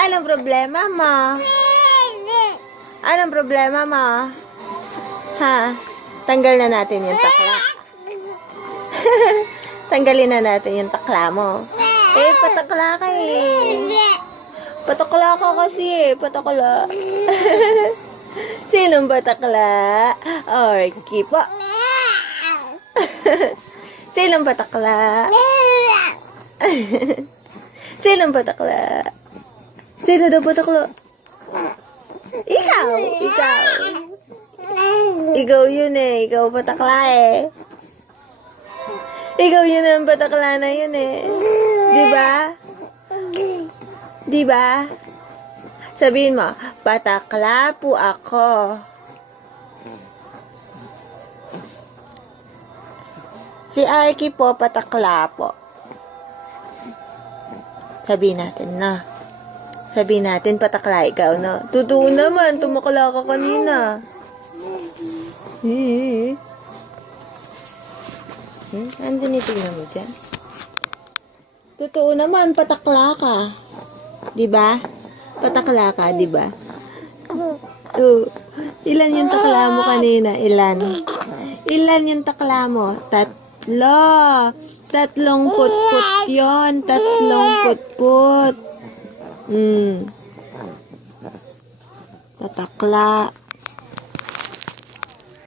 Anong problema mo? Anong problema mo? Ha? Tanggal na natin yung takla. Tanggalin na natin yung takla mo. Eh, patakla ka eh. Patakla ka kasi eh. Patakla. Sinong patakla? Orky po. Sinong patakla? Sinong patakla? Sino daw patakla? Ikaw! Ikaw! Ikaw yun eh. Ikaw patakla eh. Ikaw yun ang patakla na yun eh. Diba? Diba? Sabihin mo, patakla po ako. Si Arky po, patakla po. Sabihin natin na. Sabihin natin, patakla ikaw, no? Totoo naman, tumakla ka kanina. Andun itignan mo dyan. Totoo naman, patakla ka. Diba? Patakla ka, diba? Ilan yung takla mo kanina? Ilan? Ilan yung takla mo? 3. 3 put-put yun. 3 put-put. Patakla.